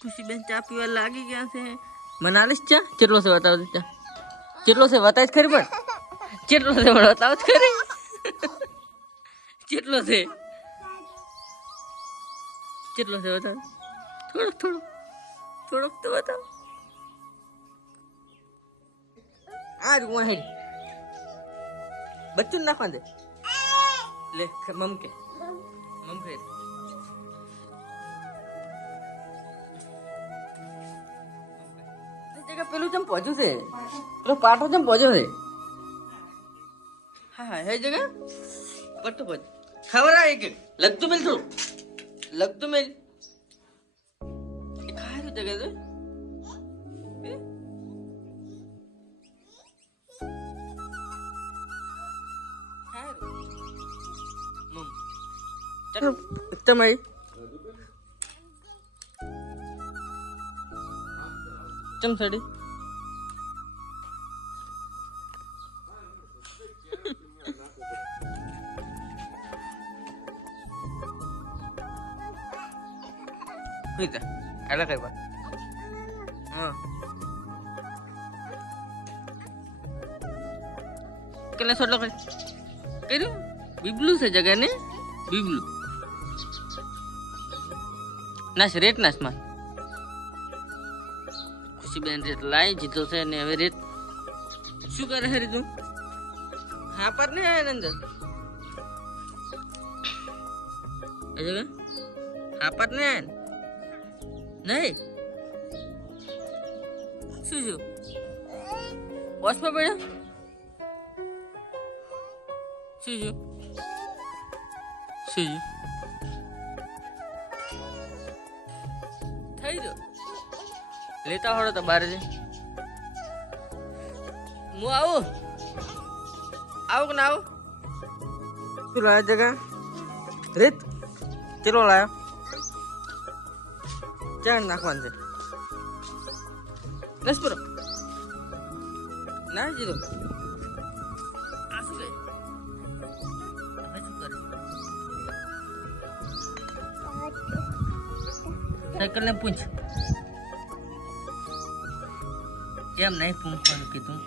ખુશીબેન ચા પીવા લાગી ગયા છે. બનાવીશ ચા? કેટલો છે બતાવ ચા? કેટલો છે બતાવ ખરી પણ કેટલો છે બતાવ ખરી કેટલો છે? કેટલો છે બતાવ? થોડોક તો બતાવ. આ જ વાહેડ બચ્ચું નાખવા દે. લે મમકે પેલું જેમ પહોંચ્યું છે, પેલો પાટો જેમ પહોંચ્યો છે. હા હે જગા પટ્ટો પહોંચ ખબર આ એક લગતું મેલ થોડું લગતું મેલ ખાયું જગા તો એકદમ આવી ચમ સડી એલા કઈ વાત હા કેટલા સોટલો કર્યું બીબલું છે જગા ને બીબલું નાશ રેટ નાશ માં ખુશીબેન રેત લાઈ જીતો છે ને હવે રેત શું કરે છે તું? હા પર ને આયા અંદર એ જગા હા પર ને આયા નહીં શું શું વોશમાં પડ્યા શું શું શું થઈ ગયો લેતા હોડો તો બાર હું આવું કે ના આવું? શું લાયા જગા રીત ચલો લાયો ચાણ નાખવાનું છે દસ પર ના જીરો આ શું લે હવે શું કરે સાયકલ ને પૂછ કેમ નહીં પૂછવાનું કીધું?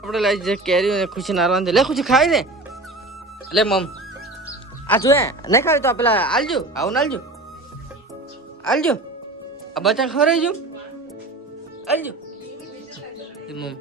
આપણે લઈ જે કેરી ખુશી નારવાનું લે ખુશી ખાઈ દે લે મમ આ જો નહીં ખાવી તો પેલા આલજો આવું આલજો આ બચ્ચા ખવડાવજો આલજો મમ